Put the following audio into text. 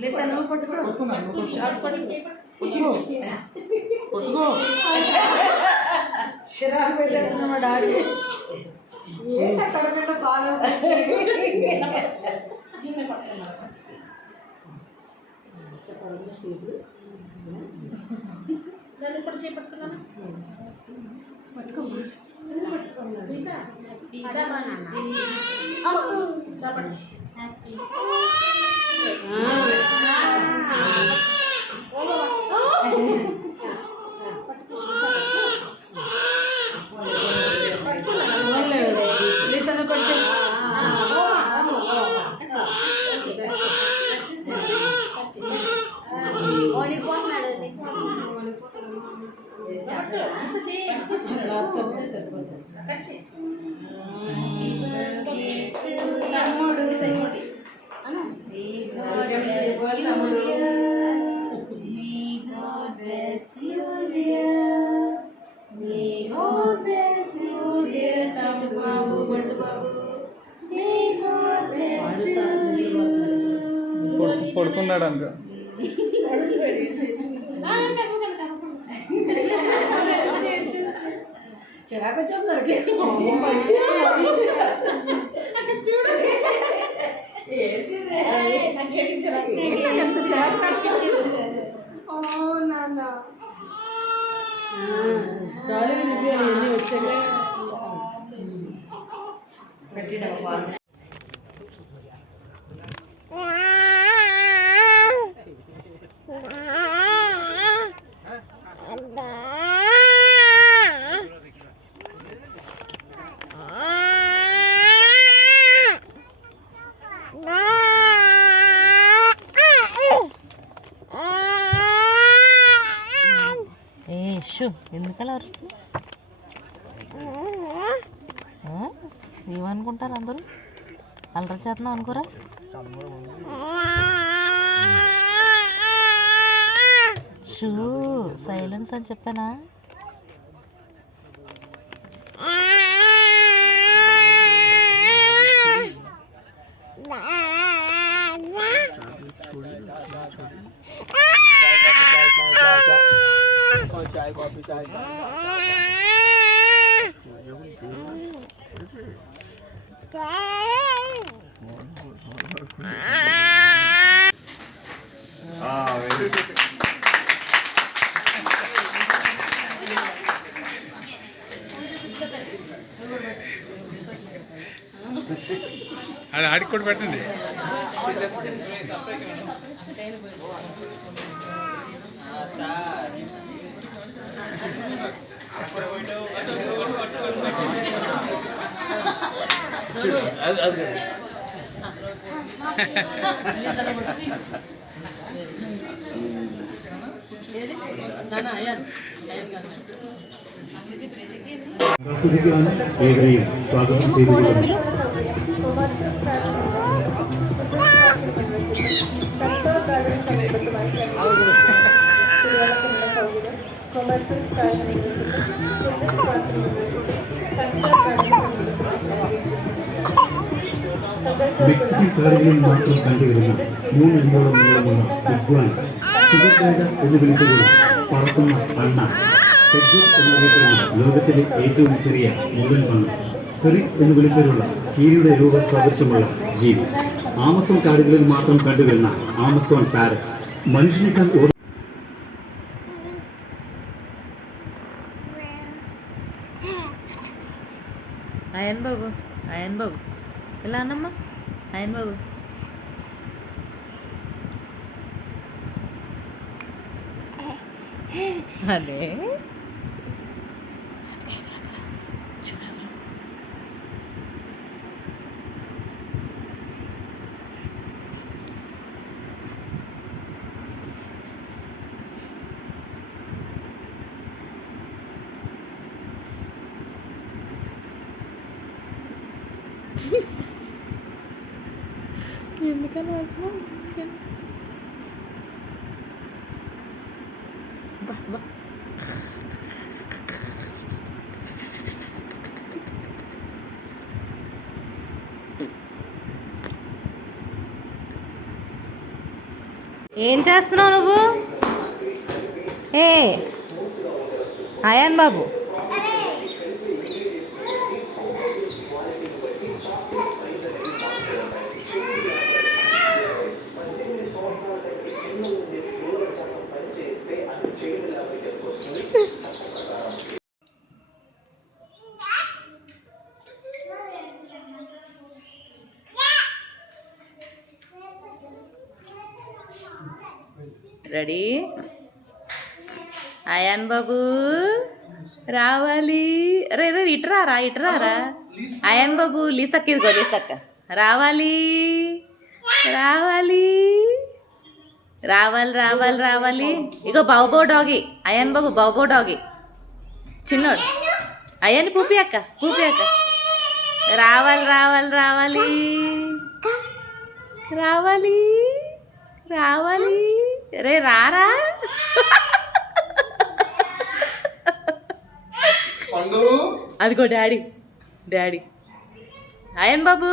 లేసా నువ్వు పట్టుకో చిరాకు పెట్టేస్తున్నా మా డాడీ దాన్ని కూడా చేపట్టుకున్నాను పడుకున్నాడు అంక చిరాకు వచ్చేది అన్నీ వచ్చాక ఎందుకలా ఏమనుకుంటారు అందరూ అల్లరి చేస్తున్నాం అనుకోరా షూ సైలెన్స్ అని చెప్పానా चाय कॉफी चाय అది ఆడికి కూడా పెట్టండి స్వాగతం చేయబడింది మెక్సికన్ కార్యం మాత్రం కంటిగలను 3 మూలముల విద్వాన్ സുഖപ്രേത എന്ന് വിളിച്ചുകൊണ്ട് പറക്കുന്ന പണ്ണ പെഗ്ഗു എന്നറിയപ്പെടുന്ന ലോകത്തിലെ ഏറ്റവും ചെറിയ മുഴുവൻ പണ്ണ് ഫെറി എന്ന് വിളിപ്പേരുള്ള കീരിയുടെ രൂപസദൃശ്യമുള്ള ജീവി ആമസോൺ കാടുകളിൽ മാത്രം കണ്ടുവരുന്ന ആമസോൺ പാരറ്റ് മനുഷ്യനേക്കാൾ అయన్ బాబు ఎలా అన్నమ్మా అయన్ బాబు అదే ఎందుకని ఏం చేస్తున్నావు నువ్వు? ఏ అయాన్ బాబు, రెడీ? అయాన్ బాబు రావాలి. రే రే ఇటురారా ఇటురారా. అయాన్ బాబు లీసక్క ఇదిగో లీసక్క రావాలి రావాలి రావాలి రావాలి రావాలి. ఇగో బాబో డాగి అయాన్ బాబు బాబో డాగి చిన్నోడు. అయాన్ని పూపి అక్క రావాలి రావాలి రావాలి రావాలి రావాలి. రే రారా. అదిగో డాడీ అయాన్ బాబు